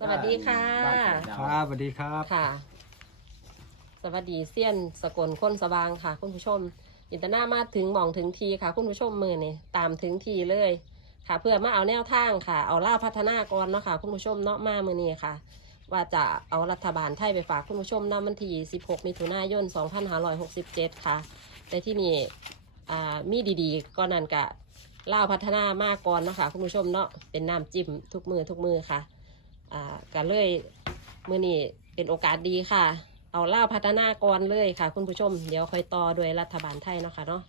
สวัสดีค่ะ ครับสวัสดีครับ ค่ะ สวัสดีเซียนสกลคนสว่างค่ะ คุณผู้ชม อินตนามาถึงหมองถึงทีค่ะ คุณผู้ชมมือนี่ตามถึงทีเลย ค่ะ เพื่อมาเอาแนวทางค่ะ เอาล่าพัฒนากรเนาะค่ะ คุณผู้ชมเนาะมามือนี้ค่ะ ว่าจะเอารัฐบาลไทยไปฝากคุณผู้ชมนำวันที่ 16 มิถุนายน 2567 ค่ะ แต่ที่นี่อ่ามีดีๆก็นั่นกะล่าวพัฒนามากก่อนเนาะคะคุณผู้ชมเนาะเป็นน้ำจิ้มทุกมือทุกมือค่ะ อ่าก็เลยมือนี้เป็นโอกาสดีค่ะ เอาเล่าวพัฒนากรเลยค่ะ คุณผู้ชม เดี๋ยวค่อยต่อด้วยรัฐบาลไทยเนาะค่ะเนาะ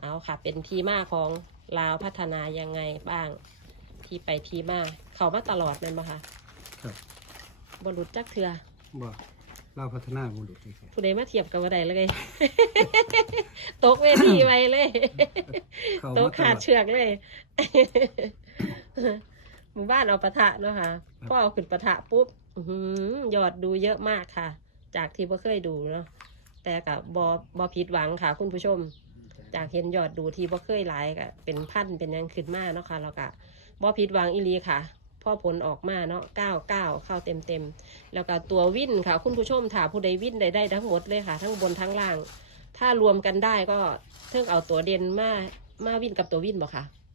เอาค่ะ เป็นที่มาของลาวพัฒนายังไงบ้าง ที่ไปที่มาเขามาตลอดเลยปะคะครับบรุษจักเถือบ่เราพัฒนาบุรุษอีกแล้วผู้ใดมาเทียบกับว่าใดเลย ตกเวทีไว้เลย เขาโต๊ะมาตขาลดอดเชือกเลย หมู่บ้านเอาปะทะเนาะค่ะครับพอเอาขึ้นปะทะปุ๊บอื้อหือยอดดูเยอะมากค่ะ จากที่บ่เคยดูเนาะแต่กับบอบอผิดหวังค่ะ คุณผู้ชม จากเห็นยอดดูที่บ่เคยหลายก็เป็นพันเป็นหยังขึ้นมาเนาะค่ะแล้วก็บอผิดหวังอีหลีค่ะพอผลออกมาเนาะเก้าเก้าเข้าเต็มเต็มๆแล้วก็ตัววินค่ะ คุณผู้ชมถ้าผู้ใดวินได้ได้ทั้งหมดเลยค่ะ ทั้งบนทั้งล่าง ถ้ารวมกันได้ก็เท่งเอาตัวเด่นมามาวินกับตัววินบ่ค่ะครับ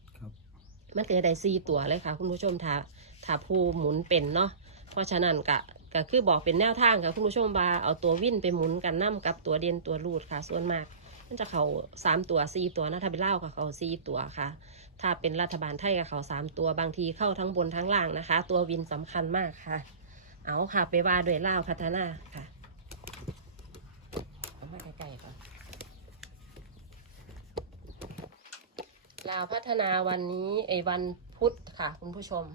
มันก็จะได้สี่ตัวเลยค่ะคุณผู้ชมถ้าถ้าผู้หมุนเป็นเนาะเพราะฉะนั้นก็ก็คือบอกเป็นแนวทางค่ะคุณผู้ชมว่าเอาตัววิ่นไปหมุนกันนํกับตัวเด่นตัวรูดค่ะ ส่วนมาก มันจะเขาสามตัวสี่ตัวนะถ้าเป็นเล่าวกับเขาสี่ตัวค่ะ ถ้าเป็นรัฐบาลไทยกับเขาสามตัวบางทีเข้าทั้งบนทั้งล่างนะคะ ตัววินสำคัญมากค่ะ เอาค่ะไปว่าด้วยเล่าพัฒนาค่ะเอามาใกล้ๆค่ะ ลาวพัฒนาวันนี้ไอ้วันพุธค่ะ คุณผู้ชม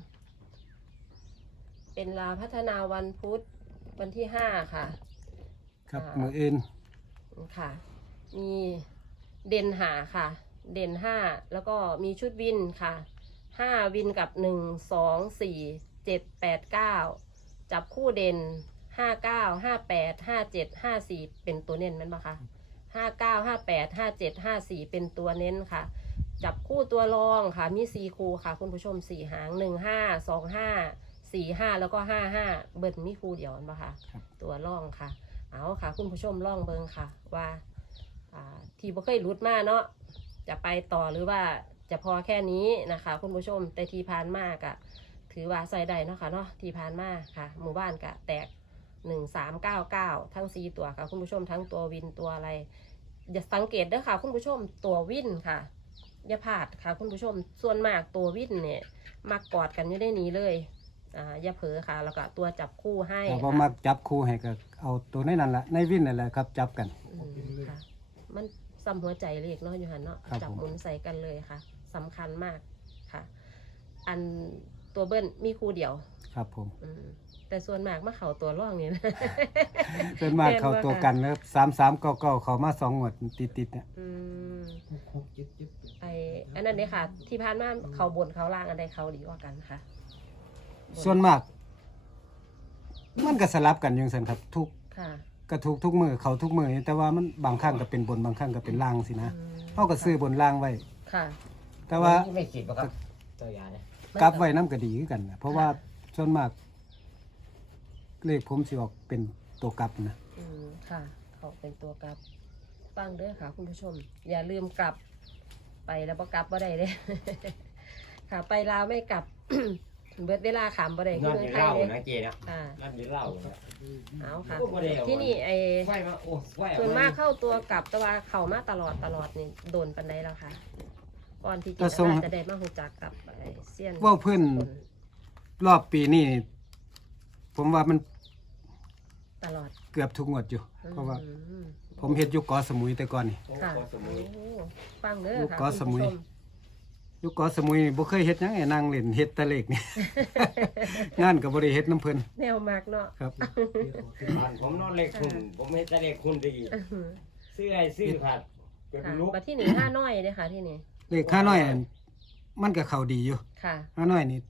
เป็นลาวพัฒนาวันพุธวันที่ห้าค่ะ ครับอ่า มืออื่นค่ะ มีเด่นหาค่ะ เด่นห้าแล้วก็มีชุดวินค่ะห้าวินกับหนึ่งสองสี่เจ็ดแปดเก้าจับคู่เด่นห้าเก้าห้าแปดห้าเจ็ดห้าสี่เป็นตัวเน้นแมันปะคะห้าเก้าห้าแปดห้าเจ็ดห้าสี่เป็นตัวเน้นค่ะ จับคู่ตัวรองค่ะ มีสี่คู่ค่ะ คุณผู้ชมสี่หางหนึ่งห้าสองห้าสี่ห้าแล้วก็ห้าห้าเบิร์มีคู่เดียวแม่นปะคะ ครับ ตัวร่องค่ะ เอาค่ะ คุณผู้ชมร่องเบิงค่ะ ว่าอ่าที่บ่เคยรุดมาเนาะจะไปต่อหรือว่าจะพอแค่นี้นะคะ คุณผู้ชมแต่ที่ผ่านมากะ ถือว่าใส่ได้เนาะค่ะเนาะที่ผ่านมาค่ะหมู่บ้านกะแตกหนึ่งสามเก้าเก้าทั้งสี่ตัวค่ะ คุณผู้ชมทั้งตัววินตัวอะไร อย่าสังเกตเด้อค่ะ คุณผู้ชมตัววินค่ะ อย่าพลาดค่ะคุณผู้ชม ส่วนมากตัววินเนี่ยมากอดกันอยู่ได้นี้เลยอ่าอย่าเผลอค่ะ แล้วก็ตัวจับคู่ให้แต่พอค่ะมาจับคู่ให้ก็เอาตัวในนั้นแหละในวินนั่นแหละครับจับกัน อืมค่ะมันซ้ำหัวใจเลขเนาะอยู่หันเนาะครับจับผม หมุนใส่กันเลยค่ะสำคัญมากค่ะ อันตัวเบิ้ลมีคู่เดียว ครับผม อืมแต่ส่วนมากมาเข่าตัวร่องนี่นะ เป็นมากแม่นบ่เขาตัวค่ะกันแล้วสามสามเก้าเก้าเขามาสองงวดติดติดๆเนี่ย อืม ไออันนั้นเนี่ยค่ะ ที่ผ่านมาเขาบนเขาล่างอันใดเขาดีกว่ากันค่ะ ส่วนมาก มันก็สลับกันอยังสันครับ ทุกค่ะกระทุกทุกมือเขาทุกมือแต่ว่ามันบางครั้งก็เป็นบนบางครั้งก็เป็นล่างสินะอืมเขาก็ซื้อบนล่างไว้ ค่ะ แต่ว่าไม่ขีดป่ะครับเจ้ายาเนี่ยกลับไว้น้ำก็ดีคือกันนะเพราะว่าส่วนมาก เลขผมสิออกเป็นตัวกลับนะอืมค่ะ เขาเป็นตัวกลับ ฟังเด้อค่ะ คุณผู้ชม อย่าลืมกลับไปแล้วบ่กลับบ่ได้เด้ค่ะไปลาวไม่กลับ เบิดเวลาขามบ่ได้นคืออนเมืองกินไทเหยล้าเลยนะเจนะอ่านั่นกินเหล้านะเอาค่ะโอ้บ่ได้เอาที่นี่ไอ้ไฟมาโอ้ไฟส่วนมากเข้าตัวกลับแต่ว่าเข้ามาตลอดตลอดนี่โดนปันไดแล้วค่ะ ก่อนที่จะได้จะได้มาหูจักกับไอ้เซียนว่าเพื่อนคนรอบปีนี้ผมว่ามันตลอดเกือบทุกงวดอยู่ เพราะว่าอืม ผมเฮ็ดอยู่เกาะสมุยแต่ก่อนนี่โอ้ค่ะขอสมุยโอ้ฟังเด้อลูกค่ะเกาะสมุย คุณผู้ชอยู่เกาะสมุยนี่บ่เคยเฮ็ดหยังไงนั่งเล่นเฮ็ดแตะเลขนี่ งานก็บ่ได้เฮ็ดน้ำเพิ่นแนวมากเนาะครับ บ้านผมนอนเล็กคุณผมเห็นแต่เล็กคุณดีอื้อหือซื้อไอ้ซื้อขาดเป็นค่ะลูกมาที่นี่ห้าน้อยเลยค่ะที่นี่เลขค่าน้อยนั่นมันก็เข้าดีอยู่ค่ะ ค่าน้อยนี่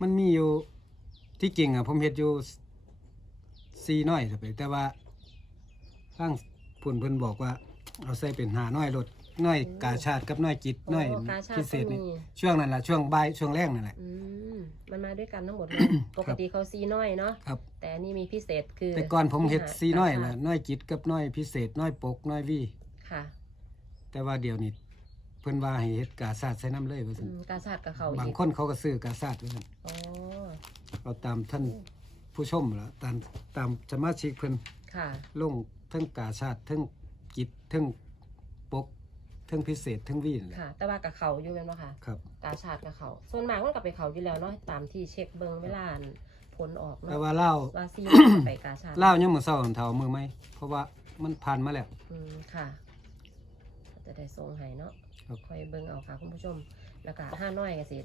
มันมีอยู่ที่จริงอะผมเฮ็ดอยู่สี่น้อยซะไปแต่ว่า ทางพุ่นเพิ่นบอกว่า เอาใส่เป็นหาน้อยลดน้อยกาชาติกับน้อยจิตน้อยโกาชาติพิเศษนี่ก็มี ช่วงนั้นล่ะช่วงบ่ายช่วงแรกนั่นแหละ อืมมันมาด้วยกันทั้งหมดเลย ปกติเขาซีน้อยเนาะครับ แต่อันนี้มีพิเศษคือแต่ก่อนผมเฮ็ดซีน้อยกาล่ะชาติน้อยจิตกับน้อยพิเศษน้อยปกน้อยวี ค่ะแต่ว่าเดี๋ยวนี้เพิ่นว่าให้เฮ็ดกาชาติใส่น้ำเลยว่าอืซั่นมกาชาติกับเขาบางอีกคนเขาก็ซื้อกาชาติว่าซั่นอ๋อเอาตามท่านผู้ชมล่ะตามตามสมาชิกเพิ่นค่ะ ลงเทั้งกาชาติเทั้งจิตเทั้งปกเทั้งพิเศษเทั้งวีนั่นแหละค่ะ แต่ว่ากับเขาอยู่เป็นปะค่ะครับ กาชาติกับเขา ส่วนมากมันก็ไปเขาอยู่แล้วเนาะตามที่เช็คเบิงเวลาผลออกแต่เนาะว่าเล่าวว่าซีไปกาชาติเล่าวยังมื้อเช้าเท่ามือไหมเพราะว่ามันผ่านมาแล้ว อืมค่ะก็จะได้ทรงให้เนาะครับ คอยเบิงเอาค่ะคุณผู้ชม แล้วก็ห้าน้อยก็สิ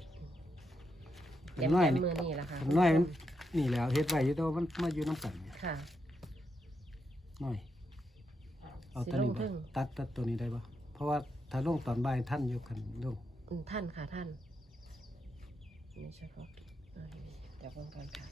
ขัเต็นมน้อยเต็มนี่มือนี่แหละค่ะขันน้อยมันนี่แหล้วเฮ็ดไว้อยู่แต่ว่ามันมาอยู่น้ำกันเนี่ยค่ะ น้อย เอาสิตัวนี้ลงบ่ถึง ตัดตัดตัวนี้ได้ปะเพราะว่าถ้าลงตอนบ่ายท่านอยู่กันลงอืมท่านค่ะท่านนี่เฉพาะเออเดี๋ยวเบิ่งก่อนค่ะ